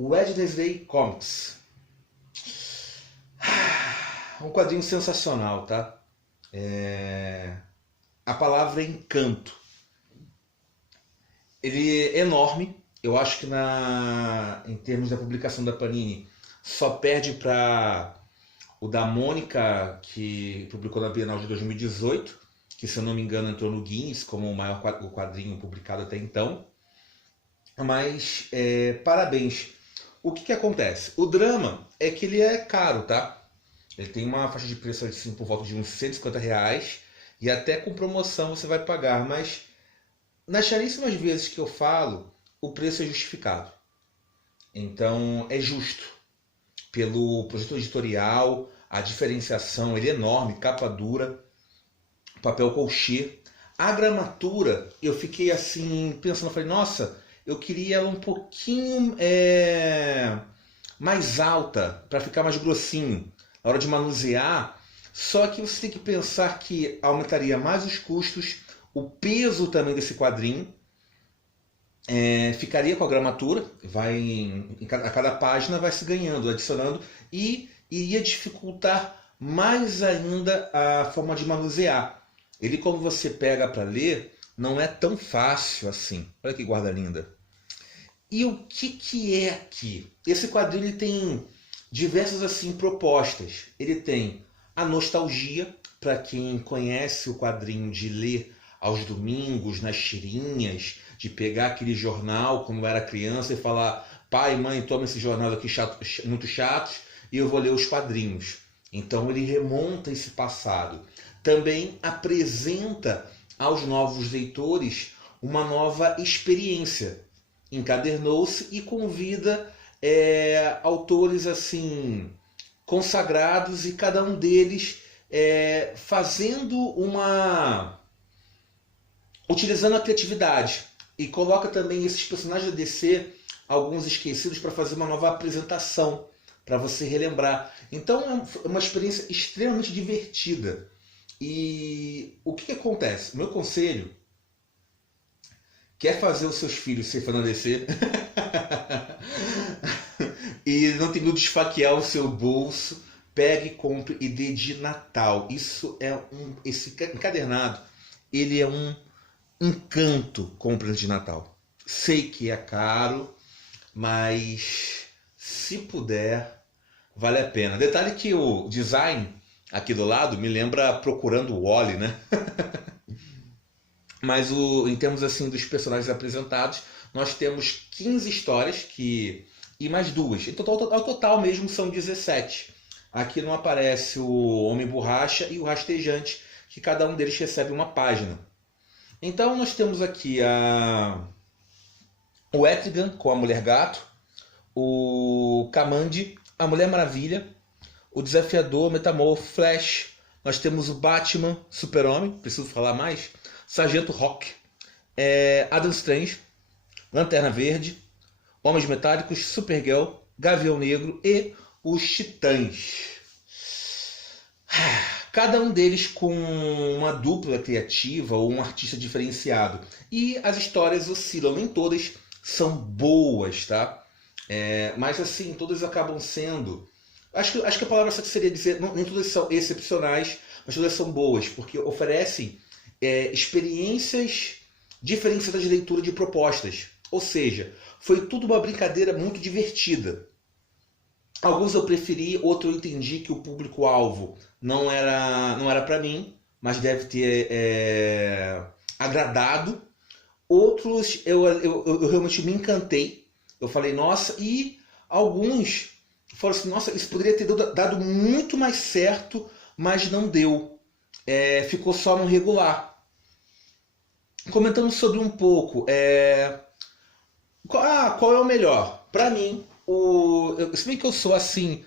Wednesday Comics. Um quadrinho sensacional, tá? A palavra é encanto. Ele é enorme. Eu acho que em termos da publicação da Panini, só perde para o da Mônica, que publicou na Bienal de 2018, que, se eu não me engano, entrou no Guinness como o maior quadrinho publicado até então. Mas, parabéns. O que acontece? O drama é que ele é caro, tá? Ele tem uma faixa de preço assim, por volta de uns R$150, e até com promoção você vai pagar. Mas, nas raríssimas vezes que eu falo, o preço é justificado. Então, é justo. Pelo projeto editorial, a diferenciação, ele é enorme, capa dura, papel colchê. A gramatura, eu fiquei assim, pensando, falei, nossa, eu queria ela um pouquinho mais alta, para ficar mais grossinho, na hora de manusear. Só que você tem que pensar que aumentaria mais os custos, o peso também desse quadrinho, ficaria com a gramatura, a cada página vai se ganhando, adicionando, e iria dificultar mais ainda a forma de manusear. Ele, quando você pega para ler, não é tão fácil assim. Olha que guarda linda. E o que é aqui? Esse quadrinho ele tem diversas assim propostas. Ele tem a nostalgia, para quem conhece o quadrinho de ler aos domingos, nas tirinhas, de pegar aquele jornal quando era criança e falar: pai, mãe, toma esse jornal aqui muito chato e eu vou ler os quadrinhos. Então ele remonta esse passado. Também apresenta aos novos leitores uma nova experiência. Encadernou-se e convida autores assim consagrados, e cada um deles fazendo utilizando a criatividade, e coloca também esses personagens da DC, alguns esquecidos, para fazer uma nova apresentação, para você relembrar. Então é uma experiência extremamente divertida. E o que acontece? Meu conselho: quer fazer os seus filhos ser fã da DC e não tem medo de esfaquear o seu bolso, pegue, compre e dê de Natal. Esse encadernado, ele é um encanto compra de Natal. Sei que é caro, mas se puder, vale a pena. Detalhe que o design aqui do lado me lembra Procurando o Wally, né? Mas em termos assim dos personagens apresentados, nós temos 15 histórias e mais duas. Ao total mesmo são 17. Aqui não aparece o Homem Borracha e o Rastejante, que cada um deles recebe uma página. Então nós temos aqui o Etrigan com a Mulher Gato, o Kamandi, a Mulher Maravilha, o Desafiador, Metamorfo, Flash. Nós temos o Batman, Super-Homem, preciso falar mais, Sargento Rock, Adam Strange, Lanterna Verde, Homens Metálicos, Supergirl, Gavião Negro e os Titãs. Cada um deles com uma dupla criativa ou um artista diferenciado. E as histórias oscilam, nem todas são boas, tá? Mas assim, todas acabam sendo... Acho que a palavra certa seria dizer, nem todas são excepcionais, mas todas são boas, porque oferecem experiências diferenciadas de leitura de propostas. Ou seja, foi tudo uma brincadeira muito divertida. Alguns eu preferi, outros eu entendi que o público-alvo não era para mim, mas deve ter agradado. Outros eu realmente me encantei. Eu falei, nossa, e alguns falaram assim, nossa, isso poderia ter dado muito mais certo, mas não deu. Ficou só no regular. Comentando sobre um pouco, qual é o melhor? Para mim, se bem que eu sou assim,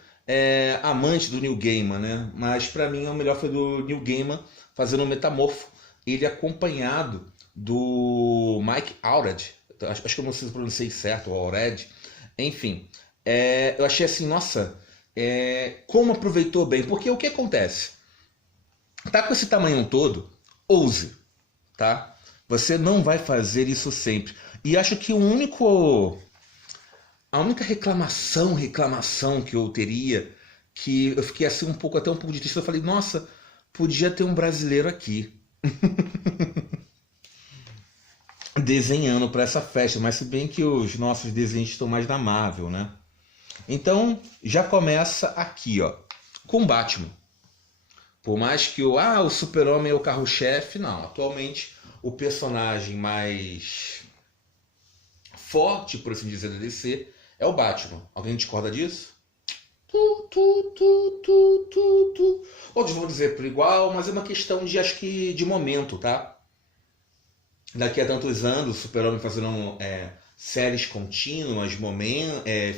amante do Neil Gaiman, né? Mas para mim o melhor foi do Neil Gaiman fazendo o Metamorfo, ele acompanhado do Mike Allred. Acho que eu não sei se pronunciei certo, o Allred. Enfim, eu achei assim, nossa, como aproveitou bem, porque o que acontece? Tá com esse tamanho todo, ouse, tá? Você não vai fazer isso sempre. E acho que o único A única reclamação que eu teria, que eu fiquei assim até um pouco de triste, eu falei, nossa, podia ter um brasileiro aqui desenhando para essa festa, mas se bem que os nossos desenhos estão mais na Marvel, né? Então já começa aqui, ó, com Batman. Por mais que o Super-Homem é o carro-chefe, não. Atualmente o personagem mais forte, por assim dizer, da DC é o Batman. Alguém discorda disso? Outros vão dizer por igual, mas é uma questão de, acho que, de momento, tá? Daqui a tantos anos, o Super-Homem fazendo séries contínuas,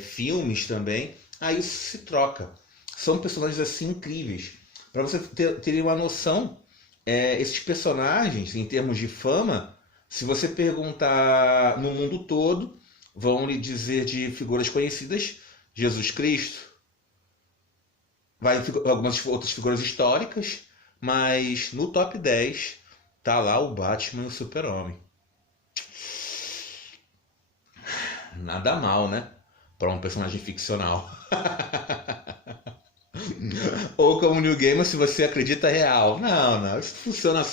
filmes também, aí isso se troca. São personagens assim incríveis. Para você ter uma noção, esses personagens, em termos de fama, se você perguntar no mundo todo, vão lhe dizer de figuras conhecidas, Jesus Cristo, algumas outras figuras históricas, mas no top 10 tá lá o Batman e o Super-Homem. Nada mal, né? Para um personagem ficcional. Ou como New Gamer, se você acredita real. Não, isso funciona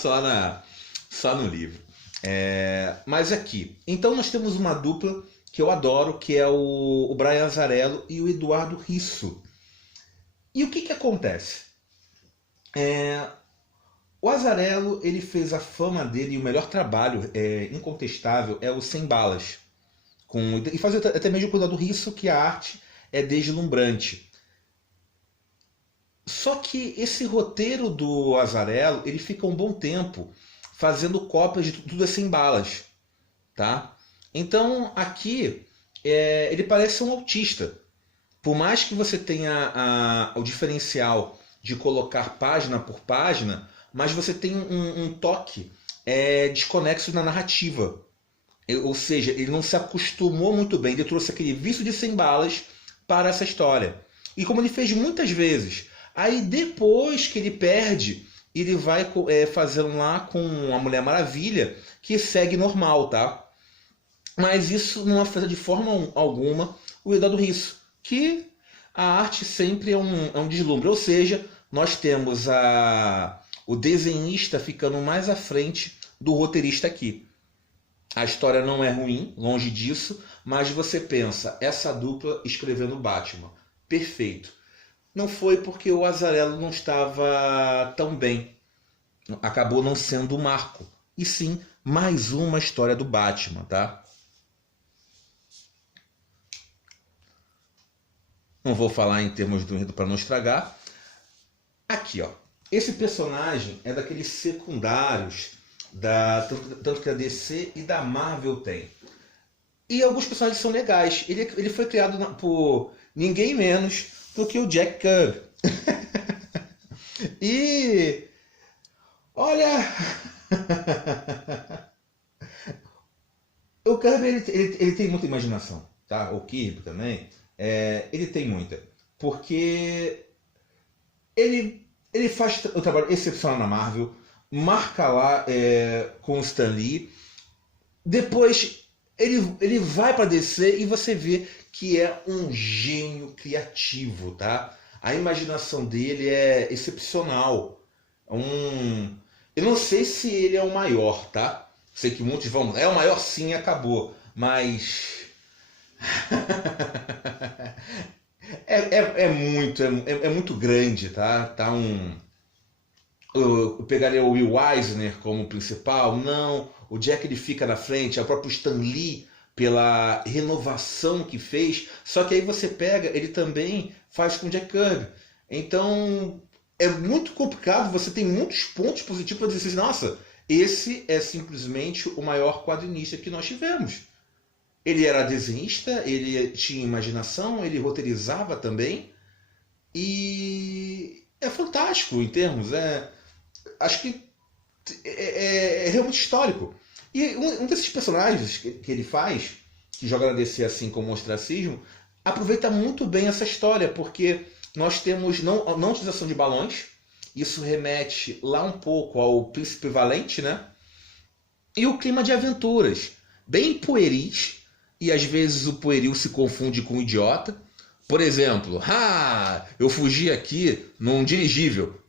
só no livro. Mas aqui, então nós temos uma dupla que eu adoro, que é o Brian Azzarello e o Eduardo Risso. E o que acontece? O Azzarello, ele fez a fama dele, e o melhor trabalho, incontestável, é o Sem Balas. E faz até mesmo com o Eduardo Risso, que a arte é deslumbrante. Só que esse roteiro do Azzarello, ele fica um bom tempo fazendo cópias de Tudo é Sem Balas, tá? Então aqui ele parece um autista. Por mais que você tenha o diferencial de colocar página por página, mas você tem um toque desconexo na narrativa. Ou seja, ele não se acostumou muito bem, ele trouxe aquele vício de 100 balas para essa história. E como ele fez muitas vezes, aí depois que ele perde, ele vai fazendo lá com a Mulher Maravilha, que segue normal, tá? Mas isso não afeta de forma alguma o Eduardo Risso, que a arte sempre é um deslumbre. Ou seja, nós temos o desenhista ficando mais à frente do roteirista aqui. A história não é ruim, longe disso, mas você pensa, essa dupla escrevendo Batman, perfeito. Não foi porque o Azzarello não estava tão bem. Acabou não sendo o marco. E sim, mais uma história do Batman, tá? Não vou falar em termos do enredo para não estragar. Aqui, ó. Esse personagem é daqueles secundários, tanto que a DC e da Marvel tem. E alguns personagens são legais. Ele foi criado por ninguém menos do que o Jack Kirby. E olha, o Kirby ele tem muita imaginação, tá? O Kirby também, ele tem muita, porque ele faz o trabalho excepcional na Marvel, marca lá com o Stan Lee, depois ele vai para DC e você vê que é um gênio criativo, tá? A imaginação dele é excepcional. Eu não sei se ele é o maior, tá? Sei que muitos vão... É o maior sim e acabou. Mas... é muito grande, tá? Eu pegaria o Will Eisner como principal. Não, o Jack ele fica na frente. É o próprio Stan Lee pela renovação que fez. Só que aí você pega, ele também faz com o Jack Kirby. Então é muito complicado, você tem muitos pontos positivos para dizer assim, nossa, esse é simplesmente o maior quadrinista que nós tivemos. Ele era desenhista, ele tinha imaginação, ele roteirizava também. E é fantástico em termos. Acho que é realmente histórico. E um desses personagens que ele faz, que joga na DC assim como ostracismo, aproveita muito bem essa história, porque nós temos não utilização de balões, isso remete lá um pouco ao Príncipe Valente, né? E o clima de aventuras, bem pueris, e às vezes o pueril se confunde com o idiota. Por exemplo, eu fugi aqui num dirigível.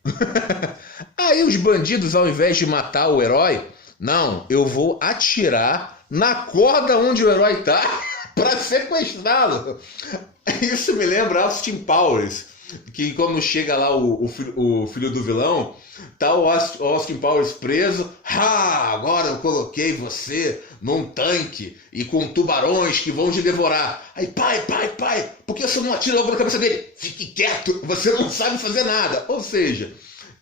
Aí os bandidos, ao invés de matar o herói, não, eu vou atirar na corda onde o herói tá para sequestrá-lo. Isso me lembra Austin Powers, que quando chega lá o filho do vilão, tá o Austin Powers preso. Agora eu coloquei você num tanque e com tubarões que vão te devorar. Aí, pai, por que você não atira logo na cabeça dele? Fique quieto, você não sabe fazer nada. Ou seja,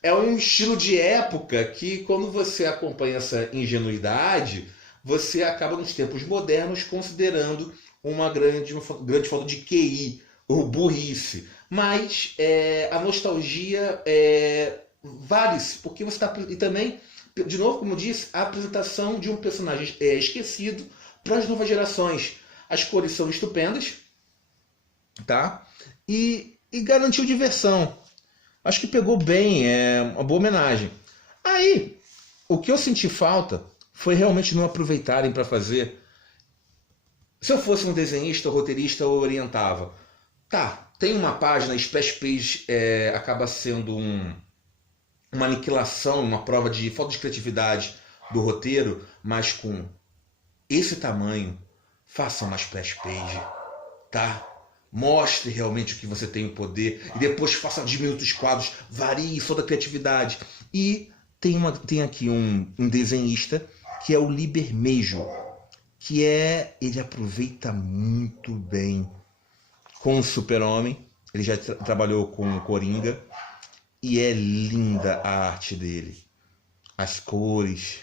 é um estilo de época que, quando você acompanha essa ingenuidade, você acaba nos tempos modernos considerando uma grande falta de QI, ou burrice. Mas a nostalgia vale-se, porque você está... E também, de novo, como eu disse, a apresentação de um personagem esquecido para as novas gerações. As cores são estupendas, tá? E garantiu diversão. Acho que pegou bem, uma boa homenagem. Aí, o que eu senti falta foi realmente não aproveitarem para fazer. Se eu fosse um desenhista, roteirista, eu orientava. Tá, tem uma página, Splash Page acaba sendo uma aniquilação, uma prova de falta de criatividade do roteiro, mas com esse tamanho, faça uma Splash Page, tá? Mostre realmente o que você tem o poder e depois faça diminuir os quadros, varie toda a criatividade. E tem aqui um desenhista que é o Libermejo, que ele aproveita muito bem com o Super-Homem. Ele já trabalhou com o Coringa e é linda a arte dele, as cores,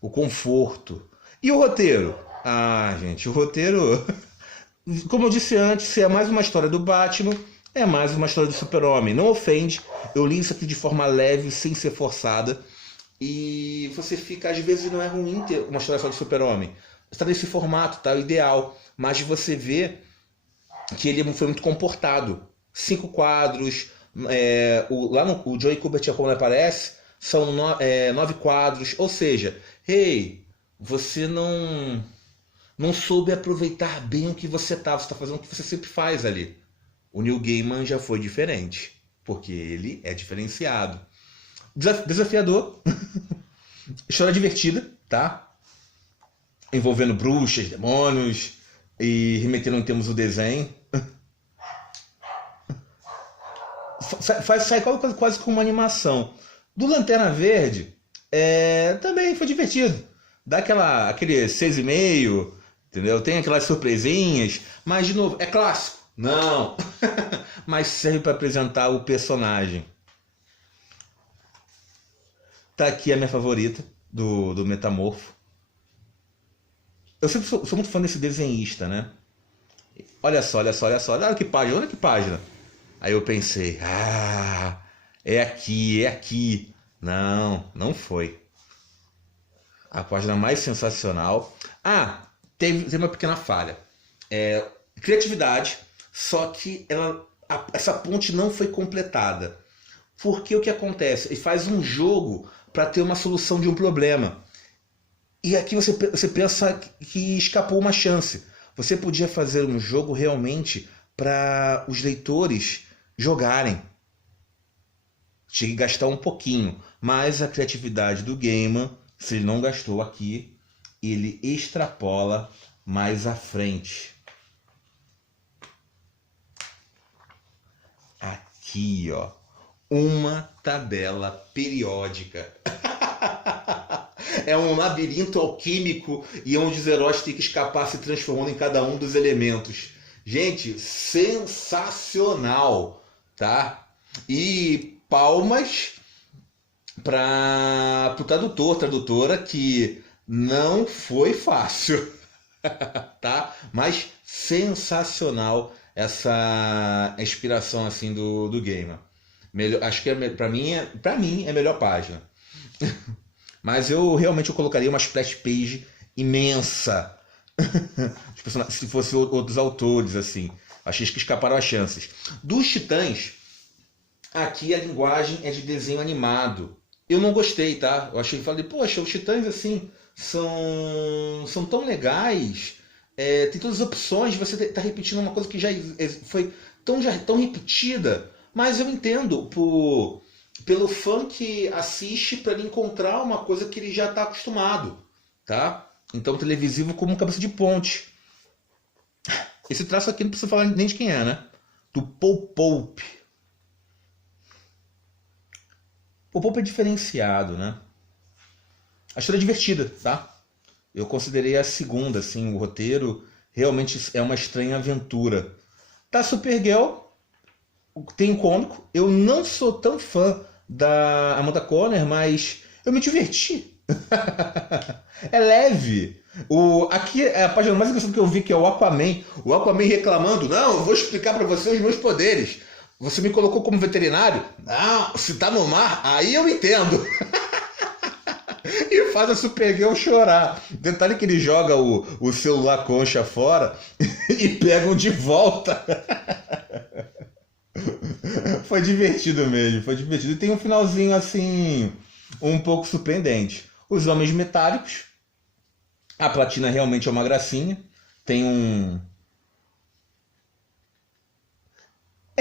o conforto. E o roteiro? Gente, o roteiro, como eu disse antes, se é mais uma história do Batman, é mais uma história do Super-Homem. Não ofende, eu li isso aqui de forma leve, sem ser forçada. E você fica, às vezes não é ruim ter uma história só do Super-Homem. Está nesse formato, tá? O ideal. Mas você vê que ele foi muito comportado. 5 quadros. Lá no o Joey Kubert, como ele aparece, são 9 quadros. Ou seja, você não soube aproveitar bem o que você estava. Você está fazendo o que você sempre faz ali. O Neil Gaiman já foi diferente, porque ele é diferenciado. Desafiador. História divertida, tá? Envolvendo bruxas, demônios e remetendo em termos do desenho. Sai quase como uma animação. Do Lanterna Verde também foi divertido. Dá aquele 6,5, entendeu? Tem aquelas surpresinhas, mas de novo, é clássico. Não! Mas serve para apresentar o personagem. Tá aqui a minha favorita do Metamorfo. Eu sempre sou muito fã desse desenhista, né? Olha só. Olha que página. Aí eu pensei, é aqui. Não foi. A página mais sensacional. Teve uma pequena falha. Criatividade, só que essa ponte não foi completada. Porque o que acontece? Ele faz um jogo para ter uma solução de um problema. E aqui você pensa que escapou uma chance. Você podia fazer um jogo realmente para os leitores jogarem. Tinha que gastar um pouquinho. Mas a criatividade do Gaiman, se ele não gastou aqui, ele extrapola mais à frente. Aqui, ó. Uma tabela periódica. É um labirinto alquímico e onde os heróis têm que escapar se transformando em cada um dos elementos. Gente, sensacional, tá? E palmas para o tradutora, que não foi fácil, tá? Mas sensacional essa inspiração assim do Gaiman. Acho que para mim é a melhor página. Mas eu realmente colocaria uma splash page imensa. Se fosse outros autores, assim. Achei que escaparam as chances. Dos Titãs, aqui a linguagem é de desenho animado. Eu não gostei, tá? Falei, poxa, os Titãs, assim, são tão legais, tem todas as opções, você está repetindo uma coisa que foi tão repetida, mas eu entendo pelo fã que assiste para ele encontrar uma coisa que ele já está acostumado, tá? Então, televisivo como um cabeça de ponte. Esse traço aqui não precisa falar nem de quem é, né? Do Paul Pope. Paul Pope é diferenciado, né? A história é divertida, tá? Eu considerei a segunda, assim, o roteiro realmente é uma estranha aventura. Da Supergirl, tem um cômico. Eu não sou tão fã da Amanda Conner, mas eu me diverti. É leve. Aqui é a página mais engraçada que eu vi, que é o Aquaman. O Aquaman reclamando: não, eu vou explicar pra você os meus poderes. Você me colocou como veterinário? Não, se tá no mar, aí eu entendo. E faz a Supergirl chorar. Detalhe que ele joga o celular concha fora e pegam de volta. Foi divertido mesmo, foi divertido. E tem um finalzinho assim, um pouco surpreendente. Os Homens Metálicos. A Platina realmente é uma gracinha. Tem um...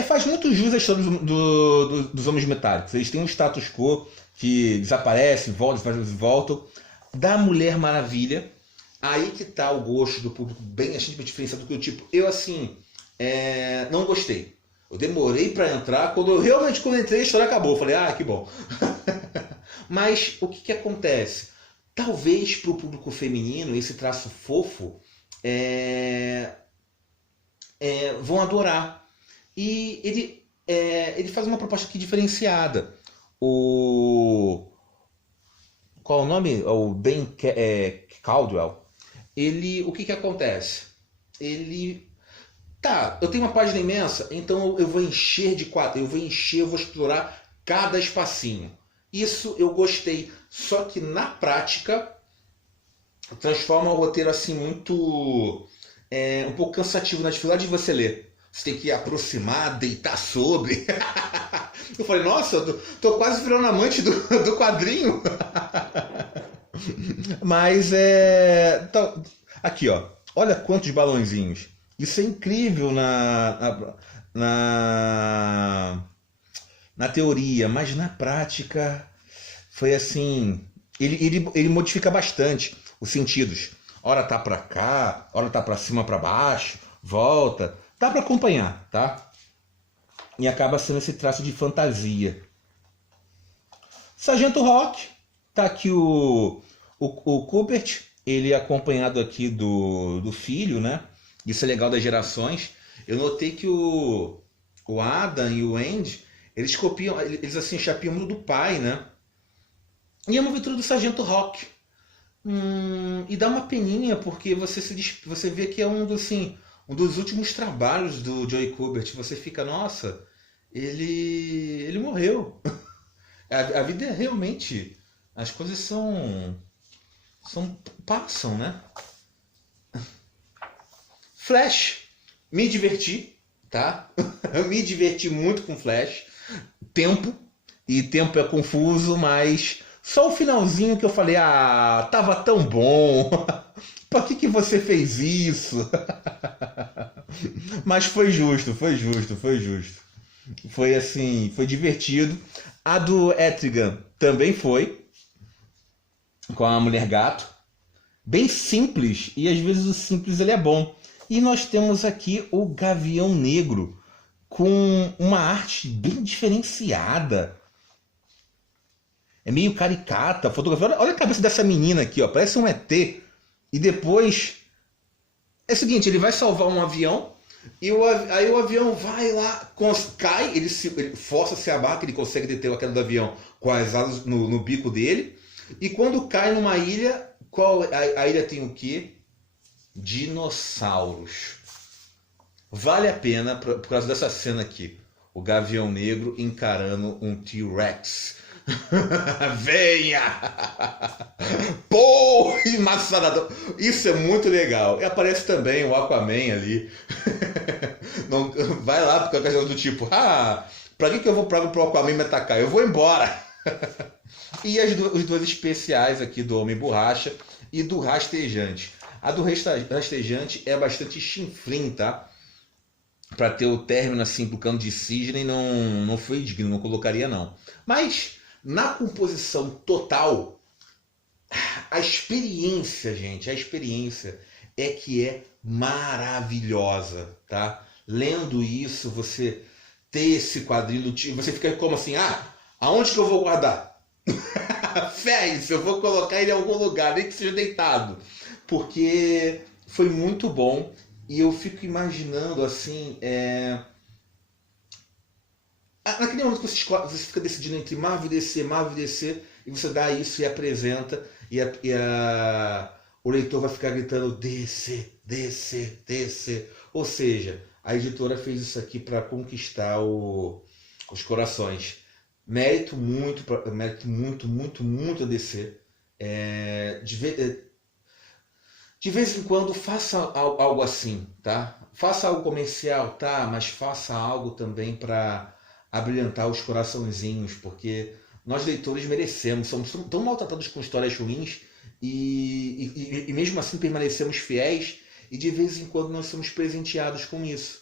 faz muito jus à história dos Homens Metálicos. Eles têm um status quo que desaparece, voltam. Da Mulher Maravilha, aí que tá o gosto do público bem diferenciado do tipo. Eu assim, não gostei. Eu demorei para entrar. Quando eu entrei, a história acabou. Eu falei, que bom. Mas o que acontece? Talvez para o público feminino, esse traço fofo vão adorar. E ele faz uma proposta aqui diferenciada. Qual é o nome? O Ben Caldwell. O que acontece? Eu tenho uma página imensa, então eu vou encher de quadros, eu vou explorar cada espacinho. Isso eu gostei, só que na prática transforma o roteiro assim muito... um pouco cansativo na dificuldade de você ler. Você tem que aproximar, deitar sobre. Eu falei, nossa, eu tô quase virando amante do quadrinho. Mas aqui, ó. Olha quantos balãozinhos. Isso é incrível na teoria, mas na prática foi assim. Ele modifica bastante os sentidos. Hora tá pra cá, hora tá pra cima, pra baixo, volta. Dá pra acompanhar, tá? E acaba sendo esse traço de fantasia. Sargento Rock, tá aqui o Kubert, ele é acompanhado aqui do filho, né? Isso é legal das gerações. Eu notei que o Adam e o Andy, eles copiam, eles assim, chapiam do pai, né? E é uma aventura do Sargento Rock. E dá uma peninha, porque você vê que é um dos últimos trabalhos do Joey Kubert. Você fica, nossa, ele morreu. A vida é realmente... As coisas passam, né? Flash. Me diverti, tá? Eu me diverti muito com Flash. Tempo é confuso, mas só o finalzinho que eu falei, tava tão bom. Por que você fez isso? Mas foi justo. Foi assim, foi divertido. A do Etrigan também foi, com a Mulher Gato. Bem simples, e às vezes o simples ele é bom. E nós temos aqui o Gavião Negro, com uma arte bem diferenciada. É meio caricata, fotografia. Olha a cabeça dessa menina aqui, ó, parece um ET. E depois... É o seguinte, ele vai salvar um avião, e aí o avião vai lá, cai, ele força se abaixo, ele consegue deter a queda do avião com as asas no bico dele. E quando cai numa ilha, a ilha tem o quê? Dinossauros. Vale a pena por causa dessa cena aqui. O Gavião Negro encarando um T-Rex. Venha! Pô, maçanadão. Isso é muito legal. E aparece também o Aquaman ali. Não, vai lá porque é questão do tipo, pra que eu vou pro Aquaman me atacar? Eu vou embora. E os dois especiais aqui do Homem Borracha. e do rastejante. A do rastejante é bastante chinfrim, tá? Para ter o término assim pro canto de cisne não foi digno, não colocaria não. Mas na composição total, a experiência, gente, a experiência é que é maravilhosa, tá? Lendo isso, você ter esse quadrinho, você fica como assim, aonde que eu vou guardar? Fé isso, eu vou colocar ele em algum lugar, nem que seja deitado. Porque foi muito bom e eu fico imaginando assim, naquele momento que você fica decidindo entre Marvel e DC, e você dá isso e apresenta, o leitor vai ficar gritando DC, DC, DC. Ou seja, a editora fez isso aqui para conquistar os corações. Mérito muito a DC. De vez em quando faça algo assim, tá? Faça algo comercial, tá? Mas faça algo também para abrilhantar os coraçõezinhos, porque nós leitores merecemos, somos tão maltratados com histórias ruins e mesmo assim permanecemos fiéis e de vez em quando nós somos presenteados com isso.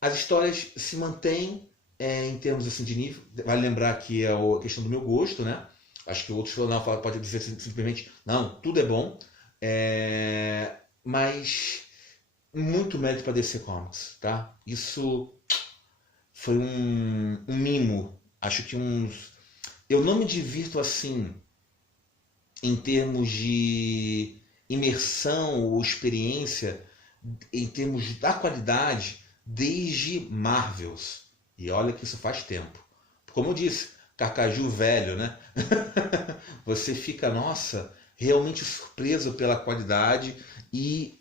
As histórias se mantêm em termos assim de nível, vale lembrar que é a questão do meu gosto, né? Acho que outros não pode dizer simplesmente, não, tudo é bom, mas muito mérito para DC Comics, tá? Isso foi um mimo. Acho que eu não me divirto assim em termos de imersão ou experiência, em termos da qualidade, desde Marvels. E olha que isso faz tempo. Como eu disse, Carcaju velho, né? Você fica, nossa, realmente surpreso pela qualidade e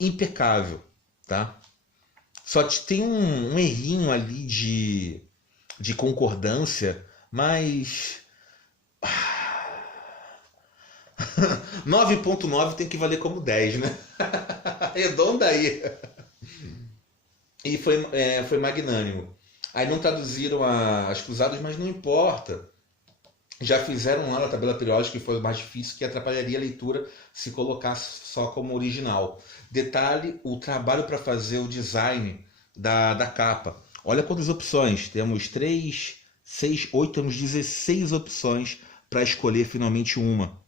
impecável, tá? Só tem um errinho ali de concordância, mas 9.9 tem que valer como 10, né? Redonda aí. E foi magnânimo. Aí não traduziram as Cruzadas, mas não importa. Já fizeram lá na tabela periódica, que foi o mais difícil, que atrapalharia a leitura se colocasse só como original. Detalhe, o trabalho para fazer o design da capa. Olha quantas opções. Temos 3, 6, 8, temos 16 opções para escolher finalmente uma.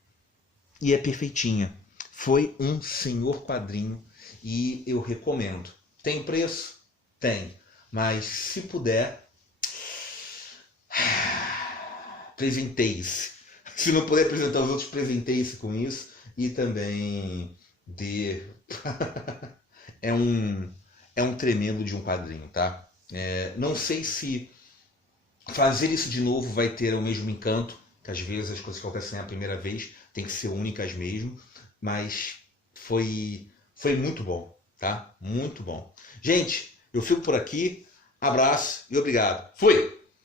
E é perfeitinha. Foi um senhor quadrinho e eu recomendo. Tem preço? Tem. Mas se puder, presenteie-se. Se não puder apresentar os outros, presenteie-se com isso. E também é um tremendo de um quadrinho, tá? Não sei se fazer isso de novo vai ter o mesmo encanto, que às vezes as coisas que acontecem a primeira vez tem que ser únicas mesmo, mas foi muito bom, tá? Muito bom. Gente, eu fico por aqui. Abraço e obrigado. Fui!